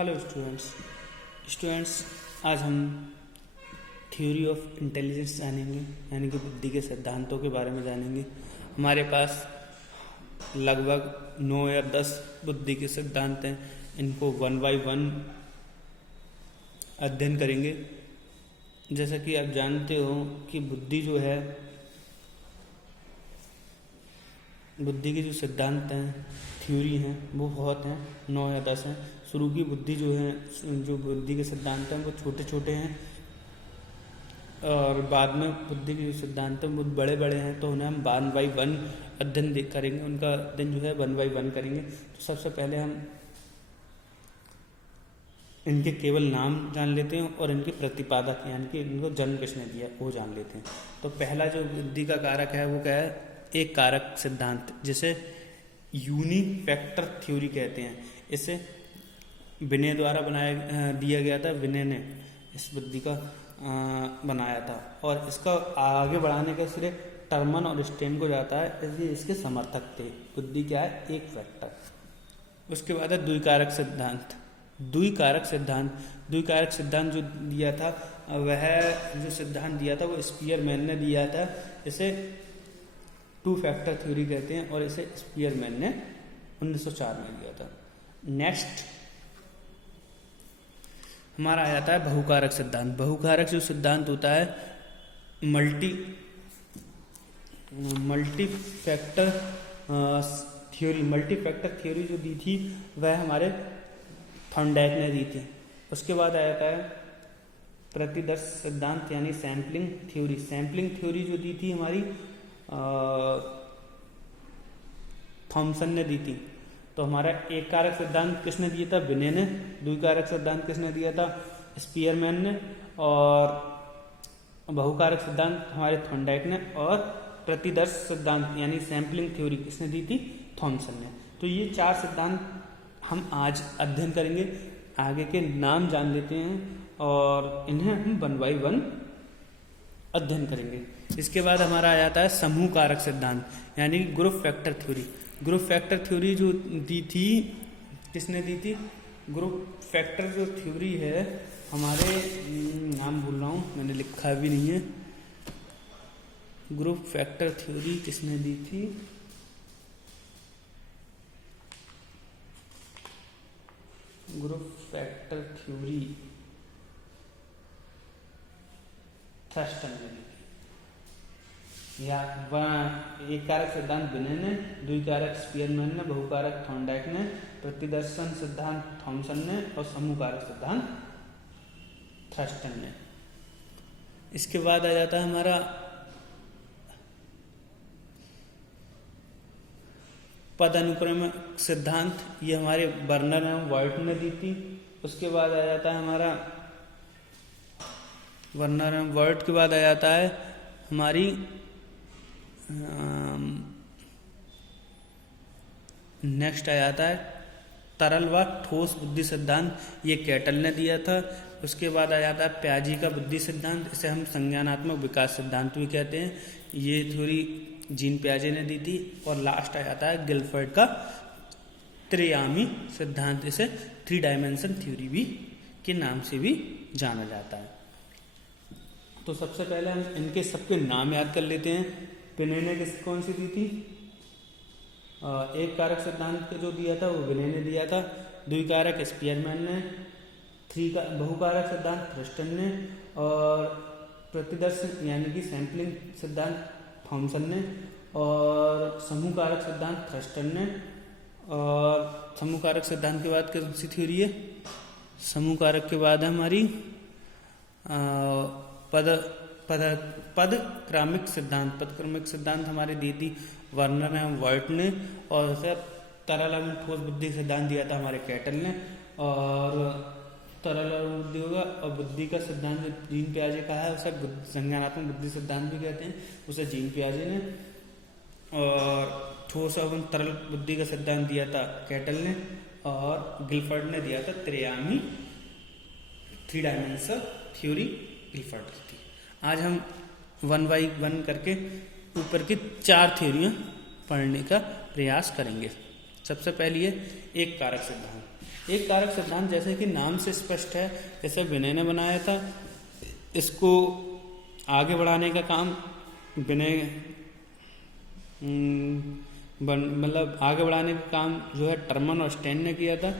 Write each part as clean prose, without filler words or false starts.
Hello students आज हम theory of intelligence जानेंगे, यानी कि बुद्धि के सिद्धांतों के बारे में जानेंगे। हमारे पास लगभग 9 या 10 बुद्धि के सिद्धांत हैं। इनको 1 बाय 1 अध्ययन करेंगे। जैसा कि आप जानते हो कि बुद्धि जो है, बुद्धि के जो सिद्धांत हैं, थ्योरी हैं, वो बहुत हैं, 9 या 10 हैं। शुरू की बुद्धि जो है, जो बुद्धि के सिद्धांत हैं वो छोटे छोटे हैं, और बाद में बुद्धि के जो सिद्धांत हैं वो बड़े बड़े हैं। तो उन्हें हम 1 बाय 1 अध्ययन करेंगे। उनका अध्ययन जो है 1 बाय 1 करेंगे। तो सबसे पहले हम इनके केवल नाम जान लेते हैं और इनके प्रतिपादक, यानी कि इनको जन्म किसने दिया, वो जान लेते हैं। तो पहला जो बुद्धि का कारक है वो क्या है? एक कारक सिद्धांत, जिसे यूनिफैक्टर थ्योरी कहते हैं। इसे विनय द्वारा दिया गया था। विनय ने इस बुद्धि का बनाया था, और इसका आगे बढ़ाने का श्रेय टर्मन और स्टेन को जाता है, इसलिए इसके समर्थक थे। बुद्धि क्या है? एक फैक्टर। उसके बाद है द्विकारक सिद्धांत। द्विकारक सिद्धांत जो दिया था, वह जो सिद्धांत दिया था वो स्पीयरमैन ने दिया था। इसे 2 फैक्टर थ्योरी कहते हैं, और इसे स्पीयरमैन ने 1904 में दिया था। नेक्स्ट हमारा आ जाता है बहुकारक सिद्धांत। बहुकारक जो सिद्धांत होता है, मल्टी फैक्टर थ्योरी जो दी थी वह हमारे थॉर्नडाइक ने दी थी। उसके बाद आ जाता है प्रतिदर्श सिद्धांत, यानी सैम्पलिंग थ्योरी जो दी थी हमारी थॉमसन ने दी थी। तो हमारा एक कारक सिद्धांत किसने दिया था? विनय ने। द्विकारक सिद्धांत किसने दिया था? स्पीयरमैन ने। और बहुकारक सिद्धांत हमारे थॉर्नडाइक ने। और प्रतिदर्श सिद्धांत यानी सैम्पलिंग थ्योरी किसने दी थी? थॉमसन ने। तो ये 4 सिद्धांत हम आज अध्ययन करेंगे। आगे के नाम जान लेते हैं और इन्हें हम 1 बाय 1 अध्ययन करेंगे। इसके बाद हमारा आ जाता है समूह कारक सिद्धांत, यानी group factor theory. Group factor theory जो दी थी, किसने दी थी? ग्रुप फैक्टर जो थ्योरी है हमारे, नाम भूल रहा हूँ, मैंने लिखा भी नहीं है। ग्रुप फैक्टर थ्योरी किसने दी थी? ग्रुप फैक्टर थ्योरी थर्स्टन ने दी थी। या एक कारक सिद्धांत विनय ने, द्विकारक स्पीयरमैन ने, बहुकारक थॉर्नडाइक ने, प्रतिदर्शन सिद्धांत थॉमसन ने, और समूह कारक सिद्धांत थर्स्टन ने। इसके बाद आ जाता है हमारा पद अनुक्रम सिद्धांत। ये हमारे बर्नर एवं व्हाइट ने दी थी। उसके बाद आ जाता है हमारा बर्नर एवं व्हाइट के बाद आ जाता है हमारी नेक्स्ट आ जाता है तरल व ठोस बुद्धि सिद्धांत। ये कैटल ने दिया था। उसके बाद आ जाता है प्याजी का बुद्धि सिद्धांत। इसे हम संज्ञानात्मक विकास सिद्धांत भी कहते हैं। ये थ्योरी जीन पियाजे ने दी थी। और लास्ट आ जाता है गिलफर्ड का त्रिआयामी सिद्धांत। इसे 3 डायमेंशन थ्योरी भी के नाम से भी जाना जाता है। तो सबसे पहले हम इनके सबके नाम याद कर लेते हैं। विनय ने कौन सी दी थी? एक कारक सिद्धांत जो दिया था वो विनय ने दिया था। द्विकारक स्पीयरमैन ने। बहुकारक सिद्धांत थर्स्टन ने। और प्रतिदर्श यानी कि सैम्पलिंग सिद्धांत थॉमसन ने। और समूह कारक सिद्धांत थर्स्टन ने। और समूह कारक सिद्धांत के बाद कौन सी थ्योरी है? समूह कारक के बाद हमारी पदक्रमिक सिद्धांत हमारे दी थी वर्नर एवं व्हाइट ने। और फिर तरल एवं ठोस बुद्धि सिद्धांत दिया था हमारे कैटल ने। और तरल एवं बुद्धि होगा, और बुद्धि का सिद्धांत जो जीन पियाजे का है उसे संज्ञानात्मक बुद्धि सिद्धांत भी कहते हैं, उसे जीन पियाजे ने। और ठोस एवं तरल बुद्धि का सिद्धांत दिया था कैटल ने। और गिलफर्ड ने दिया था त्रिआयामी 3 डायमेंशन थ्योरी गिलफर्ड की थी। आज हम 1 बाय 1 करके ऊपर की 4 थ्योरियां पढ़ने का प्रयास करेंगे। सबसे पहली है एक कारक सिद्धांत। एक कारक सिद्धांत जैसे कि नाम से स्पष्ट है, जैसे विनय ने बनाया था, इसको आगे बढ़ाने का काम विनय मतलब आगे बढ़ाने का काम जो है टर्मन और स्टेन ने किया था।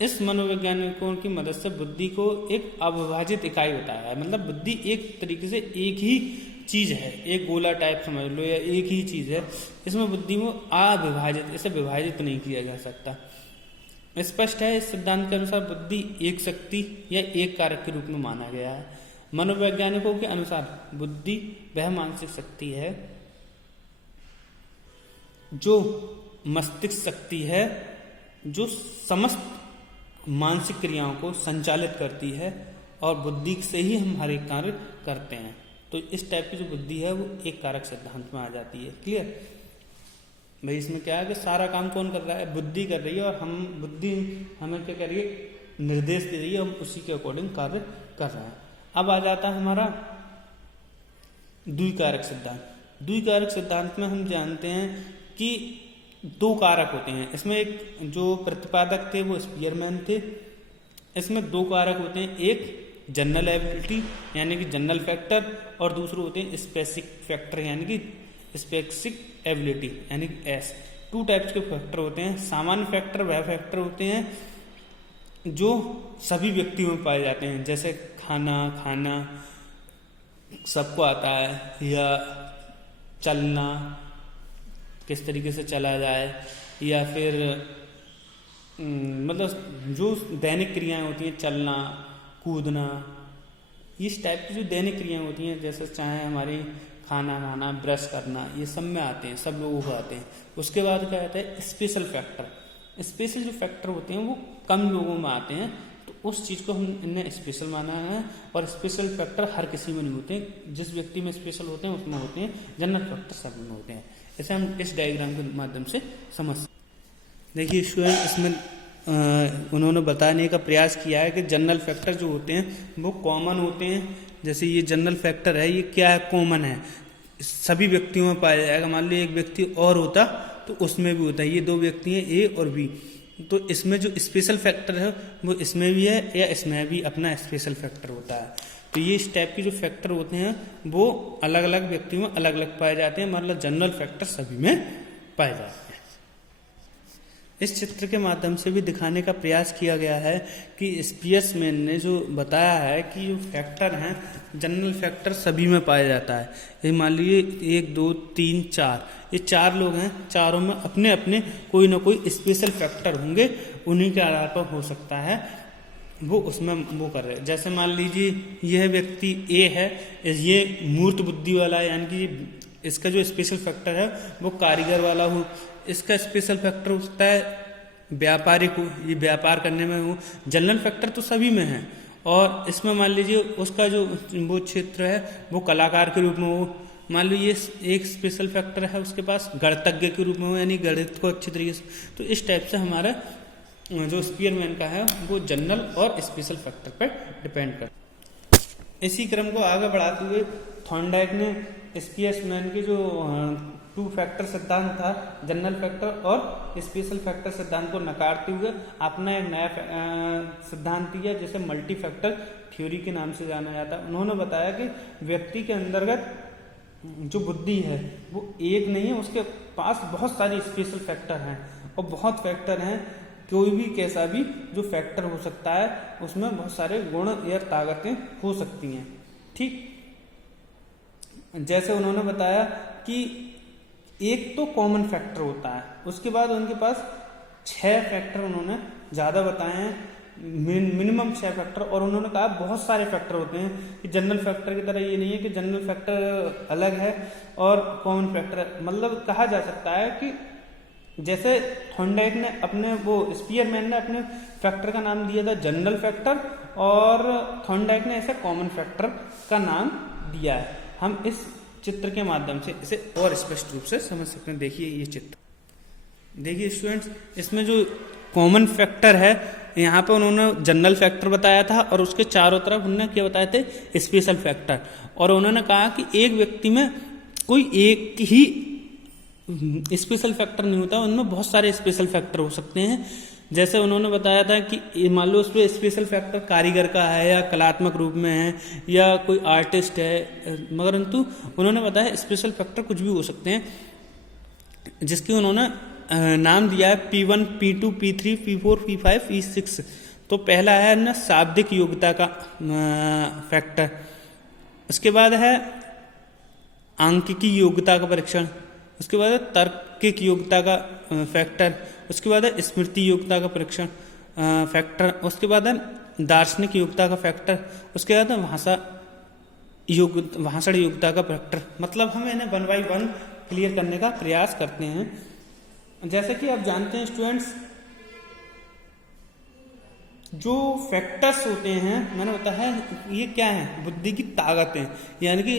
इस मनोवैज्ञानिकों की मदद से बुद्धि को एक अविभाजित इकाई बताया है। मतलब बुद्धि एक तरीके से एक ही चीज है, एक गोला टाइप समझ लो, या एक ही चीज है। इसमें बुद्धि को अविभाजित, इसे विभाजित नहीं किया जा सकता। स्पष्ट है, इस सिद्धांत के अनुसार बुद्धि एक शक्ति या एक कारक के रूप में माना गया है। मनोवैज्ञानिकों के अनुसार बुद्धि वह मानसिक शक्ति है जो मस्तिष्क शक्ति है, जो समस्त मानसिक क्रियाओं को संचालित करती है और बुद्धि से ही हम हर एक कार्य करते हैं। तो इस टाइप की जो बुद्धि है वो एक कारक सिद्धांत में आ जाती है। क्लियर भाई? इसमें क्या है कि सारा काम कौन कर रहा है? बुद्धि कर रही है, और हम बुद्धि हमें क्या कर रही है? निर्देश दे रही है, हम उसी के अकॉर्डिंग कार्य कर रहे हैं। अब आ जाता है हमारा द्विकारक सिद्धांत। द्विकारक सिद्धांत में हम जानते हैं कि दो कारक होते हैं। इसमें एक जो प्रतिपादक थे वो स्पीयरमैन थे। इसमें दो कारक होते हैं, एक जनरल एबिलिटी यानी कि जनरल फैक्टर, और दूसरे होते हैं स्पेसिफिक फैक्टर यानी कि स्पेसिफिक एबिलिटी यानी कि एस। टू टाइप्स के फैक्टर होते हैं। सामान्य फैक्टर वह फैक्टर होते हैं जो सभी व्यक्तियों में पाए जाते हैं, जैसे खाना सबको आता है, या चलना किस तरीके से चला जाए, या फिर मतलब जो दैनिक क्रियाएं होती हैं, चलना कूदना, इस टाइप की जो दैनिक क्रियाएं होती हैं, जैसे चाहे हमारी खाना खाना, ब्रश करना, ये सब में आते हैं, सब लोगों को आते हैं। उसके बाद क्या आता है? Special factor. स्पेशल जो फैक्टर होते हैं वो कम लोगों में आते हैं, तो उस चीज़ को हम इन्हें स्पेशल माना है। और स्पेशल फैक्टर हर किसी में नहीं होते हैं, जिस व्यक्ति में स्पेशल होते हैं उसमें होते हैं। जनरल फैक्टर सभी में होते हैं। इसे हम इस डायग्राम के माध्यम से समझ। देखिए स्टूडेंट, इसमें उन्होंने बताने का प्रयास किया है कि जनरल फैक्टर जो होते हैं वो कॉमन होते हैं। जैसे ये जनरल फैक्टर है, ये क्या है? कॉमन है, सभी व्यक्तियों में पाया जाएगा। मान लो एक व्यक्ति और होता तो उसमें भी होता है। ये दो व्यक्ति हैं, ए और बी, तो इसमें जो स्पेशल फैक्टर है वो इसमें भी है, या इसमें भी अपना स्पेशल फैक्टर होता है। तो ये इस टाइप के जो फैक्टर होते हैं वो अलग अलग व्यक्तियों में अलग अलग पाए जाते हैं। मतलब जनरल फैक्टर सभी में पाए जाते हैं। इस चित्र के माध्यम से भी दिखाने का प्रयास किया गया है कि स्पीयरमैन ने जो बताया है कि जो फैक्टर हैं, जनरल फैक्टर सभी में पाया जाता है। ये मान लीजिए 1 2 3 4, ये 4 लोग हैं, चारों में अपने अपने कोई ना कोई स्पेशल फैक्टर होंगे, उन्हीं के आधार पर हो सकता है वो उसमें वो कर रहे हैं। जैसे मान लीजिए यह व्यक्ति ए है, ये मूर्त बुद्धि वाला है, यानी कि इसका जो स्पेशल फैक्टर है वो कारीगर वाला हो। इसका स्पेशल फैक्टर होता है व्यापारिक हो, ये व्यापार करने में हो। जनरल फैक्टर तो सभी में है, और इसमें मान लीजिए उसका जो वो क्षेत्र है वो कलाकार के रूप में हो। मान लीजिए एक स्पेशल फैक्टर है उसके पास गणितज्ञ के रूप में हो, यानी गणित को अच्छी तरीके से। तो इस टाइप से हमारा जो स्पीयरमैन का है वो जनरल और स्पेशल फैक्टर पर डिपेंड करता है। इसी क्रम को आगे बढ़ाते हुए थॉर्नडाइक ने स्पीयरमैन के जो 2 फैक्टर सिद्धांत था, जनरल फैक्टर और स्पेशल फैक्टर सिद्धांत को नकारते हुए अपना एक नया सिद्धांत दिया, जिसे मल्टी फैक्टर थ्योरी के नाम से जाना जाता है। उन्होंने बताया कि व्यक्ति के अंतर्गत जो बुद्धि है वो एक नहीं है, उसके पास बहुत सारे स्पेशल फैक्टर हैं, और बहुत फैक्टर हैं। कोई भी कैसा भी जो फैक्टर हो सकता है उसमें बहुत सारे गुण या ताकतें हो सकती हैं। ठीक, जैसे उन्होंने बताया कि एक तो कॉमन फैक्टर होता है, उसके बाद उनके पास 6 फैक्टर उन्होंने ज़्यादा बताए हैं, मिनिमम 6 फैक्टर। और उन्होंने कहा बहुत सारे फैक्टर होते हैं कि जनरल फैक्टर की तरह ये नहीं है कि जनरल फैक्टर अलग है और कॉमन फैक्टर, मतलब कहा जा सकता है कि जैसे थॉर्नडाइक ने अपने वो स्पीयरमैन ने अपने फैक्टर का नाम दिया था जनरल फैक्टर, और थॉर्नडाइक ने ऐसे कॉमन फैक्टर का नाम दिया है। हम इस चित्र के माध्यम से इसे और स्पष्ट रूप से समझ सकते हैं। देखिए ये चित्र, देखिए स्टूडेंट्स, इसमें जो कॉमन फैक्टर है यहाँ पे उन्होंने जनरल फैक्टर बताया था, और उसके चारों तरफ उन्होंने क्या बताए थे? Special factor. और उन्होंने कहा कि एक व्यक्ति में कोई एक ही स्पेशल फैक्टर नहीं होता, उनमें बहुत सारे स्पेशल फैक्टर हो सकते हैं। जैसे उन्होंने बताया था कि मान लो उस पर स्पेशल फैक्टर कारीगर का है या कलात्मक रूप में है या कोई आर्टिस्ट है, मगर परंतु उन्होंने बताया स्पेशल फैक्टर कुछ भी हो सकते हैं, जिसकी उन्होंने नाम दिया है P1, P2, P3, P4, P5, P6। तो पहला है ना शाब्दिक योग्यता का फैक्टर, उसके बाद है आंकिकी योग्यता का परीक्षण, उसके बाद है तार्किक योग्यता का फैक्टर, उसके बाद है स्मृति योग्यता का परीक्षण फैक्टर, उसके बाद है दार्शनिक योग्यता का फैक्टर, उसके बाद है भाषण योग्यता का फैक्टर। मतलब हम इन्हें 1 by 1 क्लियर करने का प्रयास करते हैं। जैसे कि आप जानते हैं स्टूडेंट्स, जो फैक्टर्स होते हैं मैंने बताया ये क्या है, बुद्धि की ताकत है, यानी कि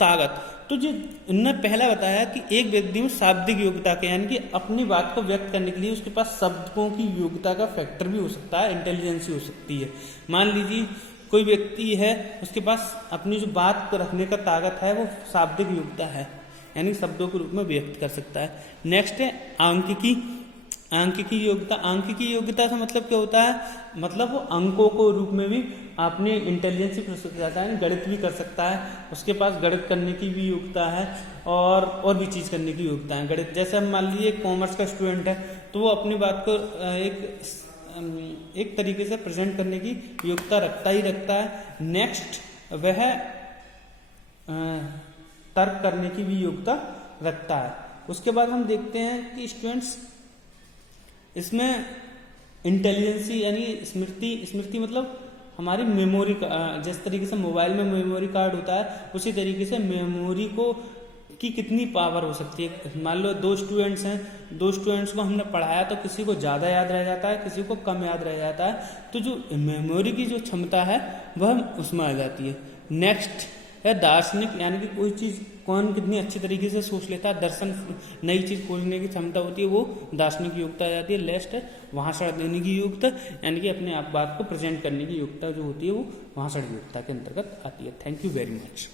ताकत। तो जो इन्होंने पहला बताया कि एक व्यक्ति में शाब्दिक योग्यता के, यानी कि अपनी बात को व्यक्त करने के लिए उसके पास शब्दों की योग्यता का फैक्टर भी हो सकता है, इंटेलिजेंस हो सकती है। मान लीजिए कोई व्यक्ति है, उसके पास अपनी जो बात को रखने का ताकत है वो शाब्दिक योग्यता है, यानी शब्दों के रूप में व्यक्त कर सकता है। नेक्स्ट है आंकिकी योग्यता। आंकिकी योग्यता से मतलब क्या होता है, मतलब वो अंकों को रूप में भी अपनी इंटेलिजेंस प्रस्तुत करता है, गणित भी कर सकता है, उसके पास गणित करने की भी योग्यता है और भी चीज़ करने की योग्यता है गणित। जैसे हम मान लीजिए कॉमर्स का स्टूडेंट है तो वो अपनी बात को एक तरीके से प्रेजेंट करने की योग्यता रखता है। नेक्स्ट वह तर्क करने की भी योग्यता रखता है। उसके बाद हम देखते हैं कि स्टूडेंट्स इसमें इंटेलिजेंसी यानी स्मृति मतलब हमारी मेमोरी का, जिस तरीके से मोबाइल में मेमोरी कार्ड होता है उसी तरीके से मेमोरी को की कितनी पावर हो सकती है। मान लो 2 स्टूडेंट्स हैं, 2 स्टूडेंट्स को हमने पढ़ाया तो किसी को ज़्यादा याद रह जाता है, किसी को कम याद रह जाता है, तो जो मेमोरी की जो क्षमता है वह उसमें आ जाती है। नेक्स्ट है दार्शनिक, यानी कि कोई चीज़ कौन कितनी अच्छी तरीके से सोच लेता है, दर्शन नई चीज़ खोजने की क्षमता होती है, वो दार्शनिक योग्यता आ जाती है। लास्ट है भाषण देने की योग्यता, यानी कि अपने आप बात को प्रेजेंट करने की योग्यता जो होती है वो भाषण योग्यता के अंतर्गत आती है। Thank you very much.